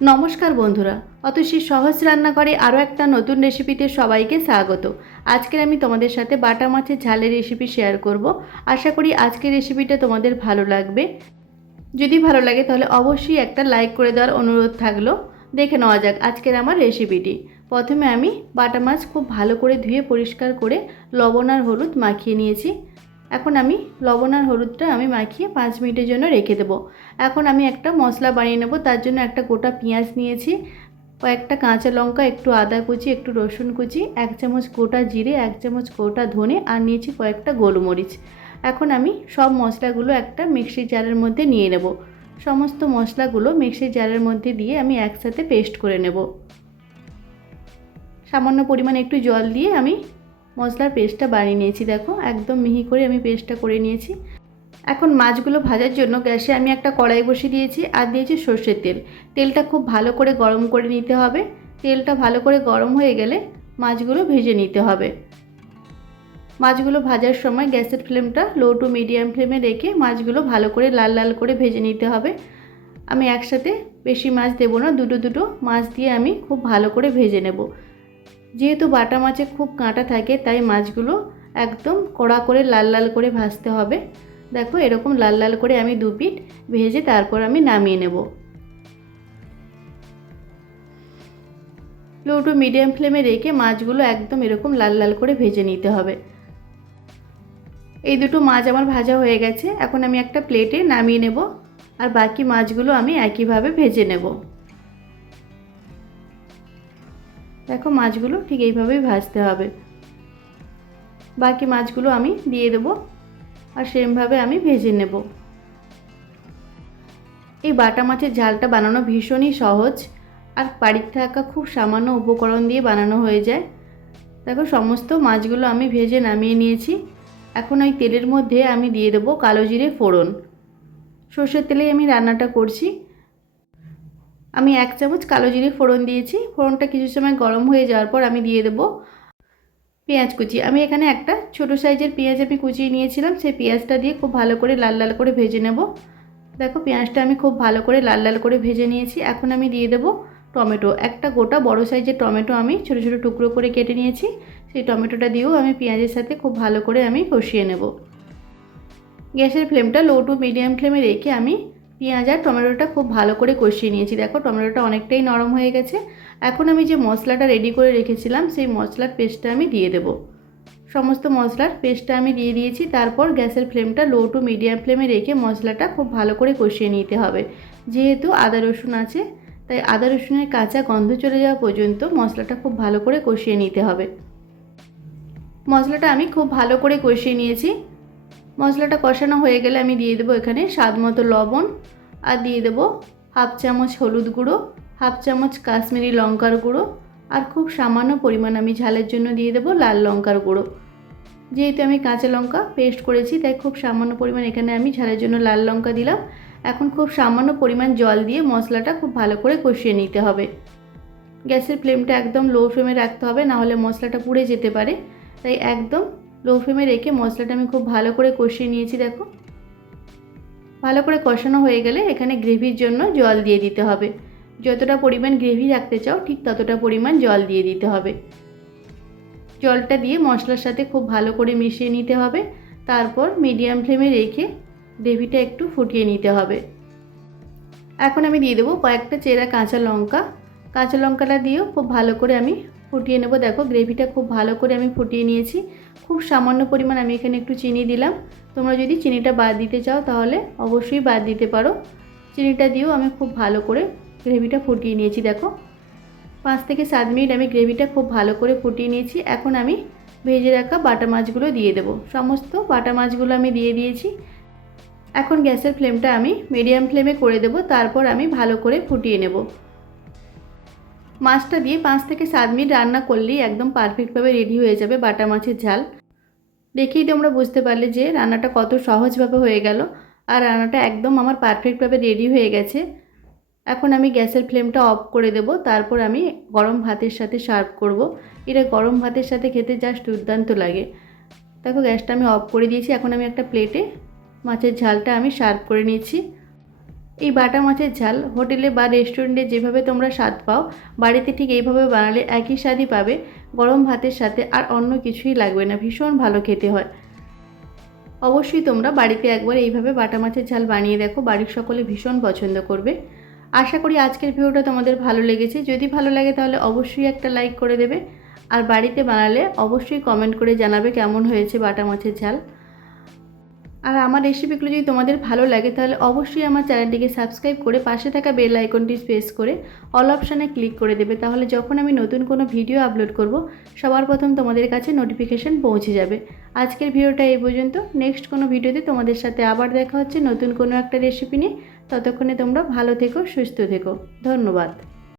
নমস্কার বন্ধুরা অত অতসী সহজ রান্নাঘরে আরও একটা নতুন রেসিপিতে সবাইকে স্বাগত। আজকের আমি তোমাদের সাথে বাটা মাছের ঝালের রেসিপি শেয়ার করব। আশা করি আজকের রেসিপিটা তোমাদের ভালো লাগবে। যদি ভালো লাগে তাহলে অবশ্যই একটা লাইক করে দেওয়ার অনুরোধ থাকল। দেখে নেওয়া যাক আজকের আমার রেসিপিটি। প্রথমে আমি বাটা মাছ খুব ভালো করে ধুয়ে পরিষ্কার করে লবণ আর হলুদ মাখিয়ে নিয়েছি। এখন আমি লবণ আর হলুদটা আমি মাখিয়ে পাঁচ মিনিটের জন্য রেখে দেবো। এখন আমি একটা মশলা বানিয়ে নেব, তার জন্য একটা গোটা পেঁয়াজ নিয়েছি, কয়েকটা কাঁচা লঙ্কা, একটু আদা কুচি, একটু রসুন কুচি, এক চামচ গোটা জিরে, এক চামচ গোটা ধনে আর নিয়েছি কয়েকটা গোলমরিচ। এখন আমি সব মশলাগুলো একটা মিক্সির জারের মধ্যে নিয়ে নেব। সমস্ত মশলাগুলো মিক্সির জারের মধ্যে দিয়ে আমি একসাথে পেস্ট করে নেব। সামান্য পরিমাণে একটু জল দিয়ে আমি মশলার পেস্টটা বানিয়ে নিয়েছি, দেখো। একদম মিহি করে আমি পেস্টটা করে নিয়েছি। এখন মাছগুলো ভাজার জন্য গ্যাসে আমি একটা কড়াই বসিয়ে দিয়েছি আর দিয়েছি সর্ষের তেল। তেলটা খুব ভালো করে গরম করে নিতে হবে। তেলটা ভালো করে গরম হয়ে গেলে মাছগুলো ভেজে নিতে হবে। মাছগুলো ভাজার সময় গ্যাসের ফ্লেমটা লো টু মিডিয়াম ফ্লেমে রেখে মাছগুলো ভালো করে লাল লাল করে ভেজে নিতে হবে। আমি একসাথে বেশি মাছ দেবো না, দুটো দুটো মাছ দিয়ে আমি খুব ভালো করে ভেজে নেব। যেহেতু বাটা মাছে খুব কাঁটা থাকে, তাই মাছগুলো একদম কড়া করে লাল লাল করে ভাজতে হবে। দেখো এরকম লাল লাল করে আমি দু পিট ভেজে তারপর আমি নামিয়ে নেব। লো টু মিডিয়াম ফ্লেমে রেখে মাছগুলো একদম এরকম লাল লাল করে ভেজে নিতে হবে। এই দুটো মাছ আমার ভাজা হয়ে গেছে, এখন আমি একটা প্লেটে নামিয়ে নেব, আর বাকি মাছগুলো আমি একইভাবে ভেজে নেব। দেখো মাছগুলো ঠিক এইভাবেই ভাজতে হবে। বাকি মাছগুলো আমি দিয়ে দেবো আর সেমভাবে আমি ভেজে নেব। এই বাটা মাছের ঝালটা বানানো ভীষণই সহজ আর বাড়িতে থাকা খুব সামান্য উপকরণ দিয়ে বানানো হয়ে যায়। দেখো সমস্ত মাছগুলো আমি ভেজে নামিয়ে নিয়েছি। এখন ওই তেলের মধ্যে আমি দিয়ে দেবো কালো জিরে ফোড়ন। সর্ষের তেলেই আমি রান্নাটা করছি। আমি এক চামচ কালো জিরে ফোড়ন দিয়েছি। ফোড়নটা কিছু সময় গরম হয়ে যাওয়ার পর আমি দিয়ে দেবো পেঁয়াজ কুচি। আমি এখানে একটা ছোট সাইজের পেঁয়াজ আমি কুচিয়ে নিয়েছিলাম, সেই পেঁয়াজটা দিয়ে খুব ভালো করে লাল লাল করে ভেজে নেব। দেখো পেঁয়াজটা আমি খুব ভালো করে লাল লাল করে ভেজে নিয়েছি। এখন আমি দিয়ে দেবো টমেটো। একটা গোটা বড় সাইজের টমেটো আমি ছোট ছোট টুকরো করে কেটে নিয়েছি। সেই টমেটোটা দিয়েও আমি পেঁয়াজের সাথে খুব ভালো করে আমি কষিয়ে নেব। গ্যাসের ফ্লেমটা লো টু মিডিয়াম ফ্লেমে রেখে আমি পেঁয়াজ আর টমেটোটা খুব ভালো করে কষিয়ে নিয়েছি। দেখো, টমেটোটা অনেকটাই নরম হয়ে গেছে। এখন আমি যে মশলাটা রেডি করে রেখেছিলাম, সেই মশলার পেস্টটা আমি দিয়ে দেব। সমস্ত মশলার পেস্টটা আমি দিয়ে দিয়েছি। তারপর গ্যাসের ফ্লেমটা লো টু মিডিয়াম ফ্লেমে রেখে মশলাটা খুব ভালো করে কষিয়ে নিতে হবে। যেহেতু আদা রসুন আছে, তাই আদা রসুনের কাঁচা গন্ধ চলে যাওয়া পর্যন্ত মশলাটা খুব ভালো করে কষিয়ে নিতে হবে। মশলাটা আমি খুব ভালো করে কষিয়ে নিয়েছি। মশলাটা কষানো হয়ে গেলে আমি দিয়ে দেবো এখানে স্বাদ মতো লবণ আর দিয়ে দেবো হাফ চামচ হলুদ গুঁড়ো, হাফ চামচ কাশ্মীরি লঙ্কার গুঁড়ো আর খুব সামান্য পরিমাণ আমি ঝালের জন্য দিয়ে দেবো লাল লঙ্কার গুঁড়ো। যেহেতু আমি কাঁচা লঙ্কা পেস্ট করেছি, তাই খুব সামান্য পরিমাণ এখানে আমি ঝালের জন্য লাল লঙ্কা দিলাম। এখন খুব সামান্য পরিমাণ জল দিয়ে মশলাটা খুব ভালো করে কষিয়ে নিতে হবে। গ্যাসের ফ্লেমটা একদম লো ফ্লেমে রাখতে হবে নাহলে মশলাটা পুড়ে যেতে পারে। তাই একদম লো ফ্লেমে রেখে মশলাটা আমি খুব ভালো করে কষিয়ে নিয়েছি, দেখো। ভালো করে কষানো হয়ে গেলে এখানে গ্রেভির জন্য জল দিয়ে দিতে হবে। যতটা পরিমাণ গ্রেভি রাখতে চাও, ঠিক ততটা পরিমাণ জল দিয়ে দিতে হবে। জলটা দিয়ে মশলার সাথে খুব ভালো করে মিশিয়ে নিতে হবে। তারপর মিডিয়াম ফ্লেমে রেখে গ্রেভিটা একটু ফুটিয়ে নিতে হবে। এখন আমি দিয়ে দেবো কয়েকটা চেরা কাঁচা লঙ্কা। কাঁচা লঙ্কাটা দিয়েও খুব ভালো করে আমি ফুটিয়ে নেব। দেখো গ্রেভিটা খুব ভালো করে আমি ফুটিয়ে নিয়েছি। খুব সামান্য পরিমাণ আমি এখানে একটু চিনি দিলাম। তোমরা যদি চিনিটা বাদ দিতে চাও তাহলে অবশ্যই বাদ দিতে পারো। চিনিটা দিয়েও আমি খুব ভালো করে গ্রেভিটা ফুটিয়ে নিয়েছি, দেখো। পাঁচ থেকে সাত মিনিট আমি গ্রেভিটা খুব ভালো করে ফুটিয়ে নিয়েছি। এখন আমি ভেজে রাখা বাটা মাছগুলো দিয়ে দেবো। সমস্ত বাটা মাছগুলো আমি দিয়ে দিয়েছি। এখন গ্যাসের ফ্লেমটা আমি মিডিয়াম ফ্লেমে করে দেব। তারপর আমি ভালো করে ফুটিয়ে নেব। মাছটা দিয়ে পাঁচ থেকে সাত মিনিট রান্না করলেই একদম পারফেক্টভাবে রেডি হয়ে যাবে বাটা মাছের ঝাল। দেখেই তোমরা বুঝতে পারলে যে রান্নাটা কত সহজভাবে হয়ে গেল আর রান্নাটা একদম আমার পারফেক্টভাবে রেডি হয়ে গেছে। এখন আমি গ্যাসের ফ্লেমটা অফ করে দেব, তারপর আমি গরম ভাতের সাথে সার্ভ করব। এটা গরম ভাতের সাথে খেতে জাস্ট দুর্দান্ত লাগে। দেখো গ্যাসটা আমি অফ করে দিয়েছি, এখন আমি একটা প্লেটে মাছের ঝালটা আমি সার্ভ করে নিয়েছি। এই বাটা মাছের ঝাল হোটেলে বা রেস্টুরেন্টে যেভাবে তোমরা স্বাদ পাও, বাড়িতে ঠিক এইভাবে বানালে একই স্বাদই পাবে। গরম ভাতের সাথে আর অন্য কিছুই লাগবে না, ভীষণ ভালো খেতে হয়। অবশ্যই তোমরা বাড়িতে একবার এইভাবে বাটা মাছের ঝাল বানিয়ে দেখো, বাড়ির সকলে ভীষণ পছন্দ করবে। আশা করি আজকের ভিডিওটা তোমাদের ভালো লেগেছে। যদি ভালো লাগে তাহলে অবশ্যই একটা লাইক করে দেবে। আর বাড়িতে বানালে অবশ্যই কমেন্ট করে জানাবে কেমন হয়েছে বাটা মাছের ঝাল। আর আমার রেসিপিগুলো যদি তোমাদের ভালো লাগে, তাহলে অবশ্যই আমার চ্যানেলটিকে সাবস্ক্রাইব করে পাশে থাকা বেল আইকনটি প্রেস করে অল অপশানে ক্লিক করে দেবে। তাহলে যখন আমি নতুন কোনো ভিডিও আপলোড করব, সবার প্রথম তোমাদের কাছে নোটিফিকেশান পৌঁছে যাবে। আজকের ভিডিওটা এই পর্যন্ত। নেক্সট কোনো ভিডিওতে তোমাদের সাথে আবার দেখা হচ্ছে নতুন কোনো একটা রেসিপি নিয়ে। ততক্ষণে তোমরা ভালো থেকো, সুস্থ থেকো। ধন্যবাদ।